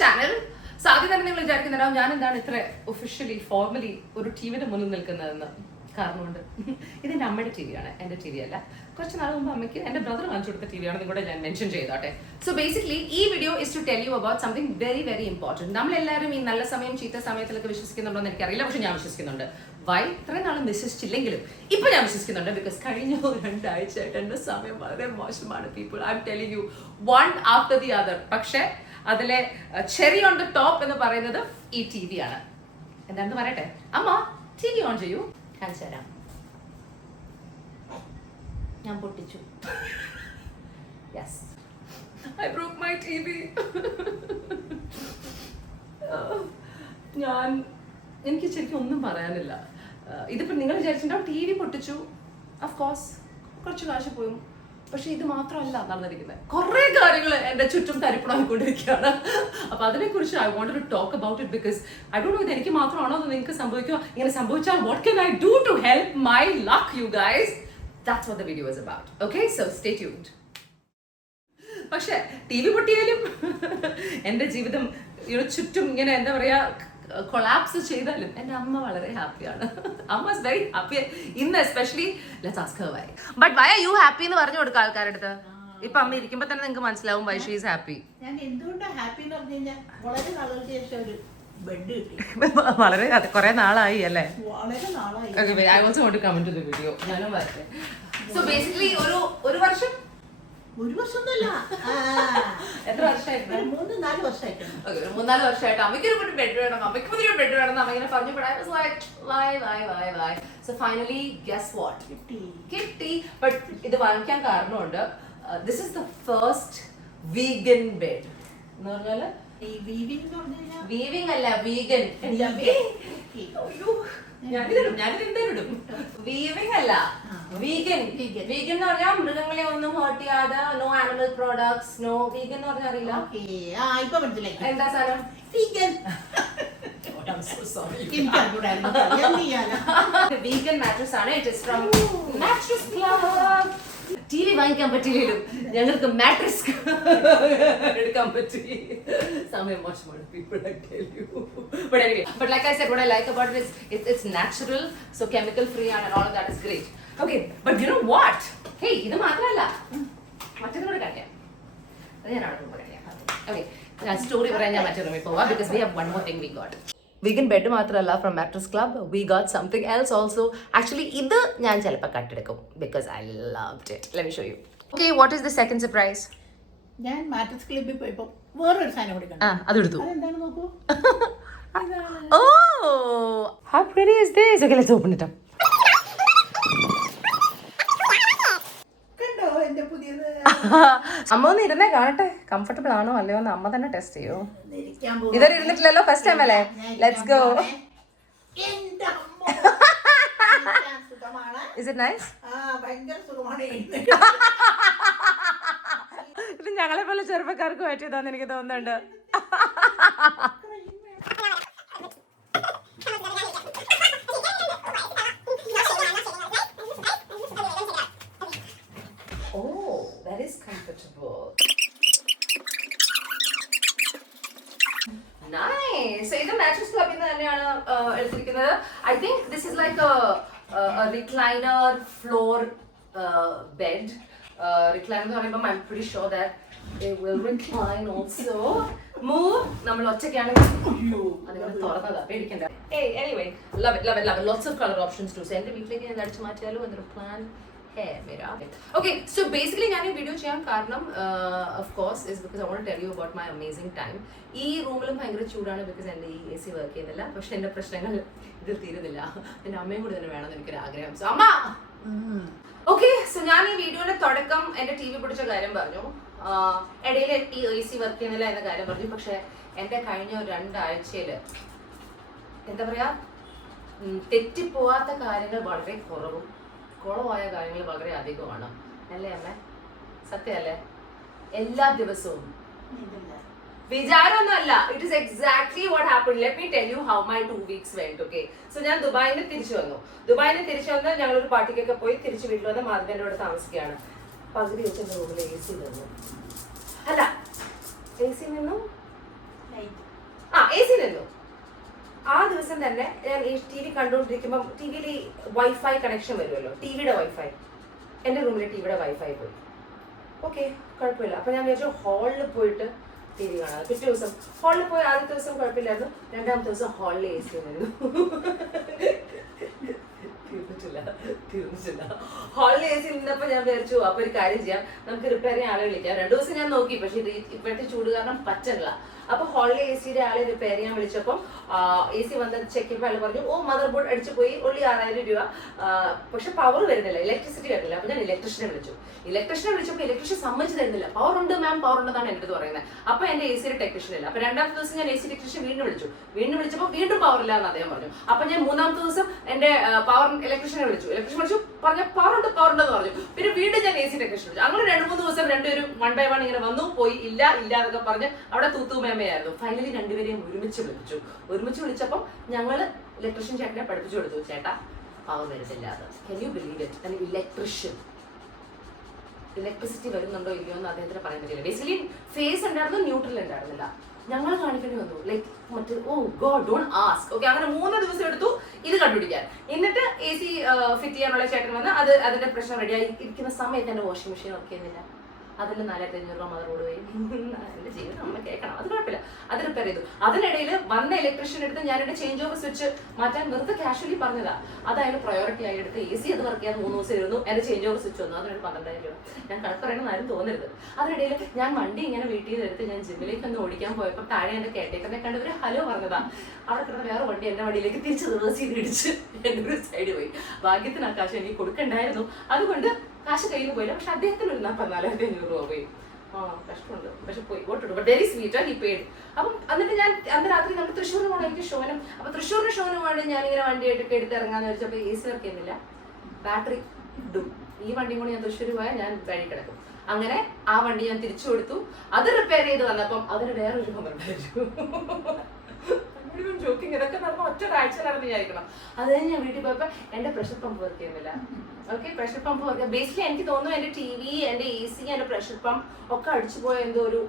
Channel. സാധ്യത തന്നെ നിങ്ങൾ വിചാരിക്കുന്നുണ്ടാവും ഞാൻ എന്താണ് ഇത്ര ഒഫീഷ്യലി ഫോർമലി ഒരു ടിവിയുടെ മുന്നിൽ നിൽക്കുന്നതെന്ന്. കാരണമുണ്ട്. ഇതെന്റെ അമ്മയുടെ ടിവിയാണ്, എന്റെ ടി വി അല്ല. കുറച്ച് നാൾ മുമ്പ് അമ്മയ്ക്ക് എന്റെ ബ്രദർ വാങ്ങിച്ചു കൊടുത്ത ടിവിയാണെന്ന് കൂടെ ഞാൻ മെൻഷൻ ചെയ്തോട്ടെ. സോ ബേസിക്കലി ഈ video is to tell you about something very very important. നമ്മളെല്ലാവരും ഈ നല്ല സമയം ചീത്ത സമയത്തിലൊക്കെ വിശ്വസിക്കുന്നുണ്ടോ എന്ന് എനിക്കറിയില്ല, പക്ഷെ ഞാൻ വിശ്വസിക്കുന്നുണ്ട്. വൈ ഇത്രയും നാളും വിശ്വസിച്ചില്ലെങ്കിലും ഇപ്പൊ ഞാൻ വിശ്വസിക്കുന്നുണ്ട്. ബിക്കോസ് കഴിഞ്ഞ 2 ആഴ്ചയായിട്ട് എന്റെ സമയം വളരെ മോശമാണ് people. I M telling you one after the other. പക്ഷെ അതിലെ ചെറി ഓൺ ദ ടോപ്പ് എന്ന് പറയുന്നത് ഈ ടി വി ആണ്. എന്താണെന്ന് പറയട്ടെ. അമ്മ ടി വി ഓൺ ചെയ്യൂ, കാണിച്ചു തരാം. ഞാൻ പൊട്ടിച്ചു. Yes, I broke my T V. എനിക്ക് ശരിക്കും ഒന്നും പറയാനില്ല. ഇതിപ്പോ നിങ്ങൾ വിചാരിച്ചിട്ടുണ്ടാവും ടി വി പൊട്ടിച്ചു, ഓഫ് കോഴ്സ് കുറച്ച് കാശ് പോയും. പക്ഷെ ഇത് മാത്രമല്ല നടന്നിരിക്കുന്നത്. കുറെ കാര്യങ്ങൾ എന്റെ ചുറ്റും തരിപ്പണമായിക്കൊണ്ടിരിക്കുകയാണ്. അപ്പൊ അതിനെ കുറിച്ച് I want to talk about it. Because I don't know ഇത് എനിക്ക് മാത്രമാണോ അത് നിങ്ങൾക്ക് സംഭവിക്കുക. ഇങ്ങനെ സംഭവിച്ചാൽ what can I do to help my luck you guys. That's what the video is about. Okay, so stay tuned. പക്ഷെ ടി വി പൊട്ടിയാലും എൻ്റെ ജീവിതം ചുറ്റും ഇങ്ങനെ എന്താ പറയാ കൊളാപ്സ് ചെയ്താലും എൻ്റെ അമ്മ വളരെ ഹാപ്പിയാണ്. അമ്മ ഇസ് വെരി ഹാപ്പി ഇന്ന് especially. Let's ask her why. But why are you happy എന്ന് പറഞ്ഞു കൊടുക്കുക ആൾക്കാരുടെ അടുത്ത്. ഇപ്പൊ അമ്മ ഇരിക്കുമ്പോ തന്നെ നിങ്ങൾക്ക് മനസ്സിലാവും വൈ ഷീ ഈസ് ഹാപ്പി. ഞാൻ എന്തുകൊണ്ടാണ് ഹാപ്പി എന്ന് പറഞ്ഞു കഴിഞ്ഞാൽ വളരെ നാളുകൾക്ക് ശേഷം ഒരു ബെഡ് കിട്ടി. വളരെ കുറെ നാളായി അല്ലേ? വളരെ നാളായി. Okay, I also want to come into the video. ഞാനും വരട്ടെ. So basically ഒരു വർഷം, ഒരു വർഷമൊന്നുമല്ല, എത്ര വർഷമായിരുന്നു? 3-4 വർഷമായിട്ടുണ്ട്. 3-4 വർഷമായിട്ട് അമ്മയ്ക്കൊരു ബെഡ് വേണം, അമ്മയ്ക്ക് പുതിയൊരു ബെഡ് വേണം അമ്മ ഇങ്ങനെ പറഞ്ഞു. But I was like, why? So finally, guess what? കിട്ടി. But ഇത് വാങ്ങിക്കാൻ കാരണമുണ്ട്. This is the first vegan bed. എന്ന് പറഞ്ഞാല് വീവിംഗ് അല്ല, വീഗൻ. ഞാനിതിടും. വീവിംഗ് അല്ല, വീഗൻ. വീഗൻ എന്ന് പറഞ്ഞാൽ മൃഗങ്ങളെ ഒന്നും ഹേർട്ട് ചെയ്യാതെ, no animal products, no. Vegan എന്ന് പറഞ്ഞാൽ അറിയില്ല? എന്താ സാധനം? വീഗൻ മാട്രസ് ആണ്. It is from mattress club. T V വാങ്ങിക്കാൻ പറ്റിയില്ലും ഞങ്ങൾക്ക് മാട്രസ് എടുക്കാൻ പറ്റി. സമയം മോശമാണ് people, I tell you. But anyway, but like I said, what I like about it is it's natural, so chemical free and all of that is great. Okay, but you know what? Hey, ഇത് മാത്രമല്ല, മറ്റൊന്നും കൂടെ കാണിക്കാം. അത് ഞാൻ അവിടെ പോകുമ്പോൾ കാണിക്കാം. Okay, ഞാൻ സ്റ്റോറി പറയാൻ ഞാൻ മറ്റേ റൂമിൽ പോവാം. Because we have one more thing we got. Vegan bed മാത്രമല്ല from Mattress Club, we got something else also. Actually, ഇത് ഞാൻ ചിലപ്പോൾ കട്ടെടുക്കും because I loved it. Let me show you. Okay, what is the second surprise? ഞാൻ mattress ക്ലബ്ബിൽ പോയപ്പോൾ വേറൊരു സാധനം കൂടി കണ്ടു. അതെടുത്തു. അതെന്താണ് നോക്കൂ. Oh, how pretty is this? Okay, let's open it up. കണ്ടോ എന്റെ പുതിയത്? അമ്മ ഒന്ന് ഇരുന്നേ കാണട്ടെ, കംഫർട്ടബിൾ ആണോ അല്ലയോ എന്ന് അമ്മ തന്നെ ടെസ്റ്റ് ചെയ്യോ. ഇതുവരെ ഇരുന്നിട്ടില്ലല്ലോ, ഫസ്റ്റ് ടൈം അല്ലേ? Let's go. Is it nice? ഭയങ്കര സുഖമാണ്. ഇത് ഞങ്ങളെ പോലെ ചെറുപ്പക്കാർക്ക് പറ്റിയതാന്ന് എനിക്ക് തോന്നുന്നുണ്ട്. Oh, that is comfortable. Nice. So, this Mattress Club തന്നെയാണ് എടുത്തിരിക്കുന്നത്. I think this is like a recliner floor bed. Recliner എന്ന് പറയുമ്പോൾ I'm pretty sure that it will recline also. Move. നമ്മൾ ഒറ്റയ്ക്കാണെങ്കിൽ അതിങ്ങനെ തുറന്നതാ, പേടിക്കണ്ട. Hey, anyway, love it. Lots of color options too. So, എൻ്റെ വീട്ടിലേക്ക് ഞാൻ അടിച്ചു മാറ്റിയാലും എന്നൊരു പ്ലാൻ. Okay, so basically ഞാൻ ഈ വീഡിയോ ചെയ്യാൻ കാരണം of course is because I want to tell you about my amazing time. ഈ റൂമിലും ഭയങ്കര ചൂടാണ് ബിക്കോസ് എൻ്റെ ഈ AC വർക്ക് ചെയ്യുന്നില്ല. പക്ഷെ എൻ്റെ പ്രശ്നങ്ങൾ ഇതിൽ തീരുന്നില്ല. എൻ്റെ അമ്മയും കൂടി തന്നെ വേണമെന്ന് എനിക്കൊരു ആഗ്രഹം. സോ അമ്മ, ഓക്കെ, സോ ഞാൻ ഈ വീഡിയോയുടെ തുടക്കം എൻ്റെ ടി വി പിടിച്ച കാര്യം പറഞ്ഞു, ഇടയിൽ ഈ AC വർക്ക് ചെയ്യുന്നില്ല എന്ന കാര്യം പറഞ്ഞു. പക്ഷെ എൻ്റെ കഴിഞ്ഞ 2 ആഴ്ചയില് എന്താ പറയാ, തെറ്റിപ്പോവാത്ത കാര്യങ്ങൾ വളരെ കുറവും കുളമായ കാര്യങ്ങൾ വളരെ അധികമാണ്. അല്ലേ അമ്മ? സത്യമല്ലേ? എല്ലാ ദിവസവും വിചാരമൊന്നുമല്ല. It is exactly what happen. Let me tell you how my 2 weeks went. Okay, so ഞാൻ ദുബായിൽ നിന്ന് തിരിച്ചു വന്ന് ഞങ്ങളൊരു പാർട്ടിക്കൊക്കെ പോയി തിരിച്ച് വീട്ടിൽ വന്ന് മാധവന്റെ കൂടെ താമസിക്കുകയാണ്. പകുതി വെച്ച് എൻ്റെ റൂമിൽ AC നിന്നു. അല്ല, AC നിന്നു AC നിന്നു. ആ ദിവസം തന്നെ ഞാൻ ഈ TV കണ്ടുകൊണ്ടിരിക്കുമ്പോൾ TV-യിൽ വൈഫൈ കണക്ഷൻ വരുമല്ലോ, ടിവിയുടെ വൈഫൈ. എൻ്റെ റൂമിലെ ടിവിയുടെ വൈഫൈ പോയി. ഓക്കെ, കുഴപ്പമില്ല. അപ്പം ഞാൻ വിചാരിച്ചു ഹാളിൽ പോയിട്ട് TV കാണാം. പിറ്റേ ദിവസം ഹാളിൽ പോയി. ആദ്യത്തെ ദിവസം കുഴപ്പമില്ലായിരുന്നു, രണ്ടാമത്തെ ദിവസം ഹാളിൽ AC വന്നിരുന്നു. തീർന്നിട്ടില്ല. ഹാളിൽ AC നിന്നപ്പോൾ ഞാൻ വിചാരിച്ചു അപ്പോൾ ഒരു കാര്യം ചെയ്യാം, നമുക്ക് റിപ്പയർ ചെയ്യാൻ ആളെ വിളിക്കാം. 2 ദിവസം ഞാൻ നോക്കി, പക്ഷേ ഇത് ഇപ്പോഴത്തെ ചൂട് കാരണം പറ്റില്ല. അപ്പൊ ഹാളിലെ AC-യുടെ ആളെ റിപ്പയർ ചെയ്യാൻ വിളിച്ചപ്പോൾ AC വന്ന് ചെക്ക് ചെയ്യുമ്പോൾ അയാൾ പറഞ്ഞു, ഓ മദർ ബോർഡ് അടിച്ചു പോയി, only 6000 രൂപ, പക്ഷെ പവർ വരുന്നില്ല, ഇലക്ട്രിസിറ്റി വരുന്നില്ല. അപ്പൊ ഞാൻ ഇലക്ട്രീഷ്യനെ വിളിച്ചപ്പോൾ ഇലക്ട്രീഷ്യൻ സമ്മതിച്ചു തരുന്നില്ല. പവർ ഉണ്ട് മാം, പവർ ഉണ്ടെന്നാണ് എൻ്റെ അടുത്ത് പറയുന്നത്. അപ്പൊ എന്റെ AC-യുടെ ടെക്നീഷ്യൻ ഇല്ല. അപ്പൊ രണ്ടാമത്തെ ദിവസം ഞാൻ AC ടെക്നീഷ്യൻ വീണ്ടും വിളിച്ചപ്പോൾ വീണ്ടും പവർ ഇല്ല എന്ന് അദ്ദേഹം പറഞ്ഞു. അപ്പൊ ഞാൻ മൂന്നാമത്തെ ദിവസം എന്റെ പവർ ഇലക്ട്രീഷ്യനെ വിളിച്ചു പറഞ്ഞ പവർ ഉണ്ടെന്ന് പറഞ്ഞു. പിന്നെ വീണ്ടും ഞാൻ AC ടെക്നീഷ്യൻ വിളിച്ചു. അങ്ങനെ 2-3 ദിവസം രണ്ടുപേരും 1 by 1 ഇങ്ങനെ വന്നു പോയി, ഇല്ല എന്നൊക്കെ പറഞ്ഞ് അവിടെ തൂത്തുമേമയായിരുന്നു. ഫൈനലി രണ്ടുപേരെയും ഒരുമിച്ച് വിളിച്ചപ്പോൾ ഞങ്ങള് ഇലക്ട്രീഷ്യൻ ചേട്ടനെ പഠിപ്പിച്ചു കൊടുത്തു. ചേട്ടാ പവർ വരുന്നില്ല. Can you believe it? Electrician electricity വരുന്നുണ്ടോ ഇല്ലയോ എന്ന് അദ്ദേഹത്തിന് പറയാൻ പറ്റില്ല. ബേസിക്കലി ഫേസ് ഉണ്ടായിരുന്നു, ന്യൂട്രൽ ഉണ്ടായിരുന്നില്ല. ഞങ്ങൾ കാണിക്കേണ്ടി വന്നു, ലൈക്ക് മറ്റേ ഓ ഗോഡ് ഡോണ്ട് ആസ്ക്. ഓക്കെ, അങ്ങനെ 3 ദിവസം എടുത്തു ഇത് കണ്ടുപിടിക്കാൻ. എന്നിട്ട് AC ഫിറ്റ് ചെയ്യാനുള്ള ചേട്ടൻ വന്ന് അതിന്റെ പ്രശ്നം റെഡിയായി ഇരിക്കുന്ന സമയത്ത് എന്റെ വാഷിംഗ് മെഷീൻ വർക്ക് ചെയ്യുന്നില്ല. അതിൽ 4500 രൂപ മദർ ബോർഡ് പോയി. എന്റെ ജീവിതം അമ്മ കേൾക്കണം, അത് കുഴപ്പമില്ല, അത് റിപ്പയർ ചെയ്തു. അതിനിടയിൽ വന്ന ഇലക്ട്രീഷ്യൻ എടുത്ത് ഞാൻ എന്റെ ചേഞ്ച് ഓവർ സ്വിച്ച് മാറ്റാൻ വെറുതെ കാഷ്വലി പറഞ്ഞതാ. അതായത് പ്രയോറിറ്റി ആയി എടുത്ത് AC അത് വർക്ക് ചെയ്യാൻ 3 ദിവസം ഇരുന്നു. എന്റെ ചേഞ്ച് ഓവർ സ്വിച്ച് വന്നു, അതിനൊരു 12000 രൂപ. ഞാൻ കണക്ക് ആരും തോന്നരുത്. അതിനിടയിൽ ഞാൻ വണ്ടി ഇങ്ങനെ വീട്ടിൽ നിന്ന് എടുത്ത് ഞാൻ ജിമ്മിലേക്ക് ഒന്ന് ഓടിക്കാൻ പോയപ്പോൾ താഴെ എന്റെ കേട്ടേക്കറിനെ കണ്ട് ഒരു ഹലോ പറഞ്ഞതാ. അവിടെ കിടന്ന വേറെ വണ്ടി എന്റെ വണ്ടിയിലേക്ക് തിരിച്ച് റിവേഴ്സ് ചെയ്ത് ഇടിച്ച് എന്റെ ഒരു സൈഡ് പോയി. ഭാഗ്യത്തിന് ആ കാശ് എനിക്ക് കൊടുക്കണ്ടായിരുന്നു, അതുകൊണ്ട് കാശ് കയ്യിൽ പോയില്ല. പക്ഷെ അദ്ദേഹത്തിന് ഒരു 14500 രൂപ പോയി. കഷ്ടമുണ്ട്, പക്ഷെ പോയി വോട്ടിട്ടു. But very sweet, he paid. അപ്പം എന്നിട്ട് ഞാൻ അന്ന് രാത്രി നമുക്ക് തൃശ്ശൂരിന് പോകണം, എനിക്ക് ഷോനും. അപ്പൊ തൃശ്ശൂരിന് ഷോനും വേണ്ടി ഞാനിങ്ങനെ വണ്ടിയായിട്ടൊക്കെ എടുത്ത് ഇറങ്ങാന്ന് വെച്ചപ്പോൾ AC വർക്ക് ചെയ്യുന്നില്ല, ബാറ്ററി ഇടും. ഈ വണ്ടിയും കൂടി ഞാൻ തൃശ്ശൂർ പോയാൽ ഞാൻ വഴി കിടക്കും. അങ്ങനെ ആ വണ്ടി ഞാൻ തിരിച്ചു കൊടുത്തു. അത് റിപ്പയർ ചെയ്ത് വന്നപ്പം അതിന് വേറൊരു ഉണ്ടായിരുന്നു. ജോക്കിങ്, ഇതൊക്കെ നടന്ന ഒറ്റ ആഴ്ച നടന്ന് വിചാരിക്കണം. അത് കഴിഞ്ഞ് ഞാൻ വീട്ടിൽ പോയപ്പോൾ എന്റെ പ്രഷർ പമ്പ് വർക്ക് ചെയ്യുന്നില്ല. Okay, pressure pump work basically എനിക്ക് തോന്നുന്നു എന്റെ TV, എന്റെ AC, എന്റെ പ്രഷർ പമ്പ് ഒക്കെ അടിച്ചു പോയ എന്തോ ഒരു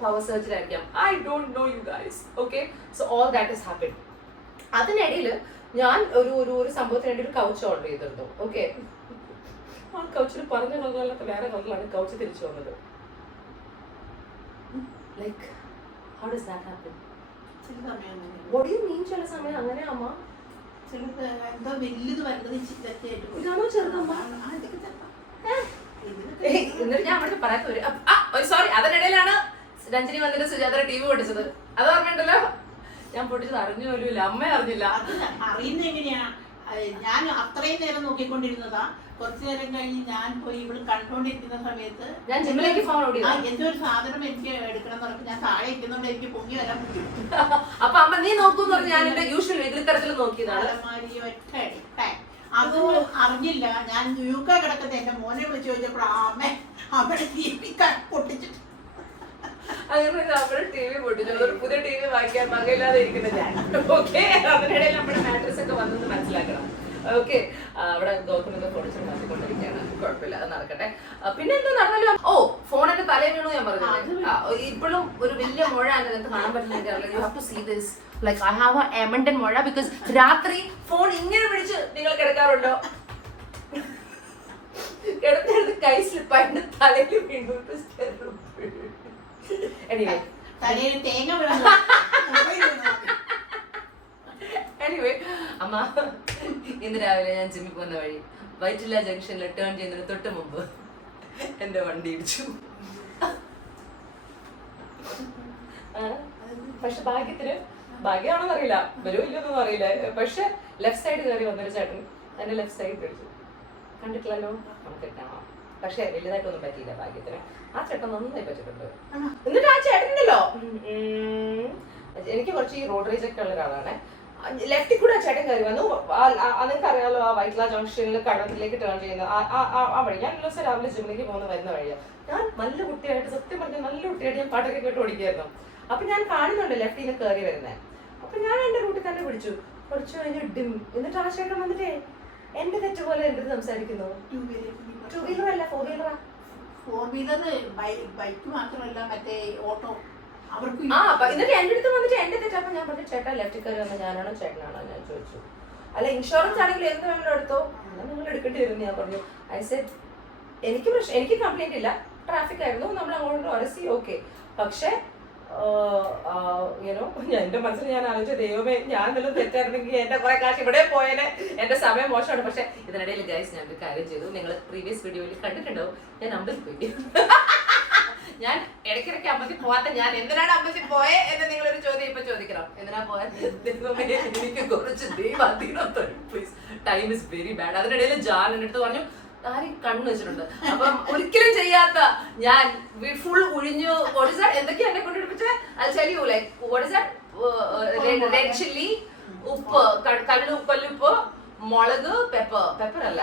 പവർ സർജറി ആയിരിക്കാം. I don't no you guys. Okay, so all that is happen. അതിനിടയിൽ ഞാൻ ഒരു സംഭവത്തിന് വേണ്ടി ഒരു കൗച്ച് ഓർഡർ ചെയ്തിരുന്നു. ഓക്കെ, ആ കൗച്ചിൽ പറഞ്ഞ കളറിലൊക്കെ വേറെ കളറിലാണ് കൗച്ച് തിരിച്ചു വന്നത്. Like how does that happen? What do you mean ചില സമയം അങ്ങനെ അമ്മ? ഇതാണോ ചെറുതമ്മ? എന്നിട്ട് ഞാൻ അവിടെ പറയാത്ത സോറി, അതിനിടയിലാണ് രഞ്ജിനി വന്നിട്ട് സുജാത TV പൊട്ടിച്ചത്. അത് ഓർമ്മയുണ്ടല്ലോ, ഞാൻ പൊട്ടിച്ചത് അറിഞ്ഞു പോലും ഇല്ല, അമ്മ അറിഞ്ഞില്ല. അറിയുന്ന എങ്ങനെയാ? ഞാൻ അത്രയും നേരം നോക്കിക്കൊണ്ടിരുന്നതാ. കുറച്ചു നേരം കഴിഞ്ഞ് ഞാൻ പോയി ഇവിടെ കണ്ടുകൊണ്ടിരിക്കുന്ന സമയത്ത് ഞാൻ ജിമ്മിലേക്ക് ഫോൺ ഓടി. എന്തോ ഒരു സാധനം എനിക്ക് എടുക്കണം എന്ന് പറഞ്ഞപ്പോൾ ഞാൻ താഴെ ഇരിക്കുന്നോണ്ട് എനിക്ക് പൊങ്ങി വരാൻ പറ്റും. അപ്പൊ അമ്മ നീ നോക്കൂന്ന് പറഞ്ഞ് ഞാൻ എന്റെ യൂഷ്വൽ എതിർത്തരത്തിൽ നോക്കിയതാണ്. അത് അറിഞ്ഞില്ല. ഞാൻ UK കിടക്കുന്ന എന്റെ മോനെ വിളിച്ചു ചോദിച്ചപ്പോൾ അവിടെ TV പൊട്ടിച്ചിട്ട് അങ്ങനെ നമ്മുടെ TV പൊട്ടിച്ചു. ഒരു പുതിയ TV വാങ്ങിക്കാൻ മകയില്ലാതെ ഇരിക്കുന്ന ഞാൻ. ഓക്കെ, അതിനിടയിൽ നമ്മുടെ മാട്രസ് ഒക്കെ വന്നെന്ന് മനസ്സിലാക്കണം. ഓക്കെ, അവിടെ ഗോകുലൊക്കെ പൊടിച്ച് മാറ്റിക്കൊണ്ടിരിക്കുകയാണ്. കുഴപ്പമില്ല, അത് നടക്കട്ടെ. പിന്നെ എന്താ നടന്നല്ലോ? ഓ, ഫോണിന്റെ തലയിൽ വീണു. ഞാൻ പറഞ്ഞു ഇപ്പോഴും ഒരു വലിയ മുഴ അതിനകത്ത് കാണാൻ പറ്റുന്ന. You have to see this. Like I have a എമണ്ടൻ മുഴ ബിക്കോസ് രാത്രി ഫോൺ ഇങ്ങനെ പിടിച്ച് നിങ്ങൾ കിടക്കാറുണ്ടോ? കിടന്നെടുത്ത് കൈ സ്ലിപ്പായിട്ട് തലയിൽ വീണു. എനിവേ തലയിൽ തേങ്ങ എനിവേ അമ്മ, ഇന്ന് രാവിലെ ഞാൻ ജിമ്മിൽ പോകുന്ന വഴി വൈറ്റില ജംഗ്ഷനിൽ ടേൺ ചെയ്യുന്നതിന് തൊട്ട് മുമ്പ് എന്റെ വണ്ടി ഇടിച്ചു. പക്ഷെ ഭാഗ്യമാണോന്ന് അറിയില്ല, വരുമോ ഇല്ലെന്നൊന്നും അറിയില്ല. പക്ഷെ ലെഫ്റ്റ് സൈഡ് കയറി വന്നൊരു ചേട്ടൻ എന്റെ ലെഫ്റ്റ് സൈഡ് കഴിച്ചു. കണ്ടിട്ടില്ലല്ലോ, നമുക്ക് കാണാം. പക്ഷെ വലുതായിട്ടൊന്നും പറ്റിയില്ല ഭാഗ്യത്തിന്. ആ ചേട്ടൻ നന്നായി പറ്റിയിട്ടുണ്ട്. എന്നിട്ട് ആ ചേട്ടനുണ്ടല്ലോ, എനിക്ക് കുറച്ച് ഈ റോഡ് റേജ് ഒക്കെ ഉള്ള ഒരാളാണ്. ലെഫ്റ്റിൽ കൂടെ ആ ചേട്ടൻ കയറി വന്നു. നിങ്ങൾക്ക് അറിയാലോ, ആ വൈറ്റ്ല ജംഗ്ഷനിൽ കടത്തിലേക്ക് ടേൺ ചെയ്യുന്ന ആ വഴി. ഞാൻ എല്ലാ ദിവസം രാവിലെ ജിമ്മിലേക്ക് വരുന്ന വഴിയാണ്. ഞാൻ നല്ല കുട്ടിയായിട്ട്, സത്യം പറഞ്ഞാൽ നല്ല കുട്ടിയായിട്ട് ഞാൻ പാട്ടൊക്കെ കേട്ട് ഓടിക്കായിരുന്നു. അപ്പൊ ഞാൻ കാണുന്നുണ്ട് ലെഫ്റ്റിൽ നിന്ന് കയറി വരുന്നത്. അപ്പൊ ഞാൻ എന്റെ റൂട്ടിൽ തന്നെ പിടിച്ചു. കുറച്ചു കഴിഞ്ഞ് ഡിം. എന്നിട്ട് ആ ചേട്ടൻ വന്നിട്ടേ എന്റെ തെറ്റ് പോലെ എന്റെ സംസാരിക്കുന്നു. 2 വീലർ അല്ല, 4 വീലറാ. 4 വീലർ ബൈക്ക് മാത്രമല്ല, മറ്റേ ഓട്ടോ. അവർക്ക് എന്നിട്ട് എന്റെ അടുത്ത് വന്നിട്ട് എന്റെ തെറ്റപ്പോ ഞാൻ പറഞ്ഞു ചേട്ടാ ലെഫ്റ്റ് കയറി വന്ന ഞാനാണോ ചേട്ടനാണോ ഞാൻ ചോദിച്ചു. അല്ല ഇൻഷുറൻസ് ആണെങ്കിൽ എന്ത് വേണമെങ്കിലും എടുത്തോ, എന്നാൽ നിങ്ങൾ എടുക്കേണ്ടി വരും ഞാൻ പറഞ്ഞു. ഐ സെഡ് എനിക്ക് കംപ്ലൈന്റ് ഇല്ല, ട്രാഫിക് ആയിരുന്നു, നമ്മൾ അങ്ങോട്ട് ഉരസി ഓക്കെ. പക്ഷെ യുനോ എന്റെ മനസ്സിൽ ഞാൻ ആലോചിച്ച ദൈവമേ ഞാൻ എന്തെങ്കിലും തെറ്റായിരുന്നെങ്കിൽ എന്റെ കുറെ കാശ് ഇവിടെ പോയേനെ, എന്റെ സമയം മോശമാണ്. പക്ഷെ ഇതിനിടയിൽ ഗൈസ് ഞാൻ ഒരു കാര്യം ചെയ്തു, നിങ്ങൾ പ്രീവിയസ് വീഡിയോയിൽ കണ്ടിട്ടുണ്ടാവും, ഞാൻ അമ്പലത്തിൽ പോയി. ഞാൻ ഇടയ്ക്കിടയ്ക്ക് അമ്പലത്തിൽ പോവാത്ത ഞാൻ എന്തിനാണ് അമ്പലത്തിൽ പോയേ എന്ന് നിങ്ങളൊരു ചോദ്യം ഇപ്പൊ ചോദിക്കണം. എന്തിനാ പോയാൽ എനിക്ക് കുറച്ച് please, time is very bad. അതിനിടയിൽ ജാൻ എന്റെ അടുത്ത് പറഞ്ഞു ആരും കണ്ണു വെച്ചിട്ടുണ്ട്. അപ്പം ഒരിക്കലും ചെയ്യാത്ത ഞാൻ ഫുൾ ഒഴിഞ്ഞു എന്തൊക്കെയാ എന്നെ കൊണ്ടിരിപ്പിച്ചത് റെഡ് ചില്ലി, ഉപ്പ്, കല്ലുപ്പ്, മുളക്, പെപ്പർ അല്ല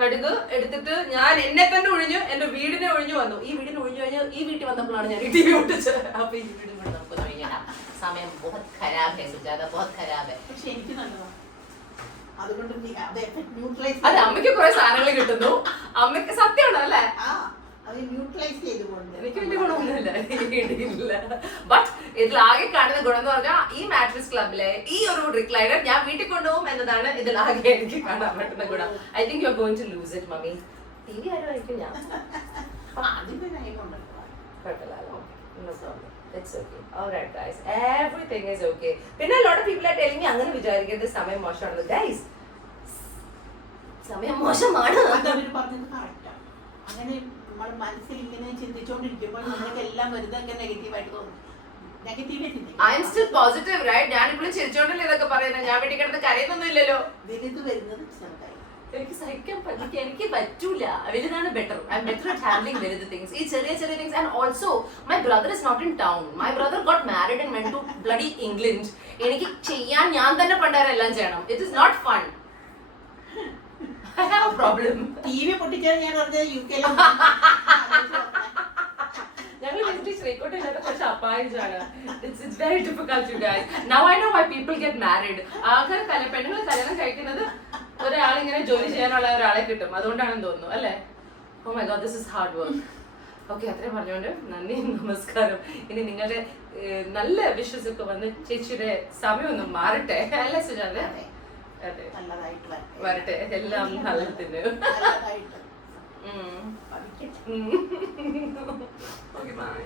കടുക് എടുത്തിട്ട് ഞാൻ എന്നെ തന്നെ ഒഴിഞ്ഞു, എന്റെ വീടിനെ ഒഴിഞ്ഞു വന്നു. ഈ വീടിനെ ഒഴിഞ്ഞു കഴിഞ്ഞാൽ ഈ വീട്ടിൽ വന്നപ്പോഴാണ് ഞാൻ ടി വി ഒട്ടിച്ചത്. അപ്പൊ ഈ വീടും കൂടെ നമുക്ക് ഒഴിഞ്ഞാൽ സമയം ബഹുത് ഖരാബ് ഹൈ സുജാത, ബഹുത് ഖരാബ് ഹൈ. പക്ഷെ എനിക്ക് നല്ലതാണ്, അതുകൊണ്ട് ന്യൂട്രലൈസ്. അതെ, അമ്മയ്ക്ക് കുറെ സാധനങ്ങൾ കിട്ടുന്നു, അമ്മയ്ക്ക് സത്യമാണോ അല്ലേ? അത് ന്യൂട്രലൈസ് ചെയ്തുകൊണ്ട് എനിക്ക് വലിയ ഗുണമൊന്നുമില്ല. ബട്ട് ഇതിൽ ആകെ കാണുന്ന ഗുണം എന്ന് പറഞ്ഞാൽ ഈ മാട്രസ് ക്ലബിലെ ഈ ഒരു റിക്ലൈനർ ഞാൻ വീട്ടിൽ കൊണ്ടുപോകും എന്നതാണ് ഇതിൽ ആകെ എനിക്ക് കാണാൻ പറ്റുന്ന ഗുണം. I think you are going to lose it mummy. T V ആരും ആയിരിക്കും ഞാൻ അതിന്റെ നയമുണ്ടല്ലോ. It's okay. Alright guys, everything is okay. പിന്നെ a lot of people are telling me അങ്ങനെ വിചാരിക്കരുത് സമയം മോശമാണെന്ന്. Guys, സമയം മോശമാണ്. അതവര് പറഞ്ഞത് കറക്റ്റാണ്. അങ്ങനെ നമ്മൾ മനസ്സിൽ ഇങ്ങനെ ചിന്തിച്ചുകൊണ്ടിരിക്കുമ്പോൾ നമ്മൾക്ക് എല്ലാം വെറുതെ നെഗറ്റീവായിട്ട് തോന്നും. നെഗറ്റീവേ ചിന്തിക്കും. I am still positive, right? ഞാൻ ഇപ്പോഴും ചിരിച്ചോണ്ടല്ലേ ഇതൊക്കെ പറയുന്നത്. ഞാൻ വീട്ടിൽ കിടന്ന് കരയൊന്നും ഇല്ലല്ലോ. വലുത് വരുന്നത് ചെറുതായി. എനിക്ക് സഹിക്കാൻ പറ്റില്ല, എനിക്ക് പറ്റൂല. വലുതാണ് better. I am better at handling വലുത് തിങ്സ്. ഈ ചെറിയ ചെറിയ things. And also my brother is not in town. My brother got married and went to bloody England. എനിക്ക് ചെയ്യാൻ ഞാൻ തന്നെ പണ്ടാരെല്ലാം ചെയ്യണം. It is not fun. I have a problem. TV പൊട്ടിച്ചാൽ ഞാൻ പറഞ്ഞത് യുകെയിലും ഞങ്ങൾ വിസിറ്റ് ശ്രീകോട്ടില്ലാത്ത കുറച്ച് അപ്പായിച്ചാണ്. It's very difficult you guys. Now I know why people get married. ആൾക്കാർ പെണ്ണുങ്ങൾ കല്യാണം കഴിക്കുന്നത് ഒരാളിങ്ങനെ ജോലി ചെയ്യാനുള്ള ഒരാളെ കിട്ടും, അതുകൊണ്ടാണെന്ന് തോന്നുന്നു അല്ലേ? Oh my god, this is hard work. Okay, അത്രയും പറഞ്ഞുകൊണ്ട് നന്ദി, നമസ്കാരം. ഇനി നിങ്ങളുടെ നല്ല വിഷസ് ഒക്കെ വന്ന് ചേച്ചിയുടെ സമയം ഒന്നും മാറട്ടെ അല്ലേ സുജാത? അതെ, വരട്ടെ, എല്ലാം നല്ലതിന്. നല്ലതായിട്ട് ഓക്കെ, ബൈ.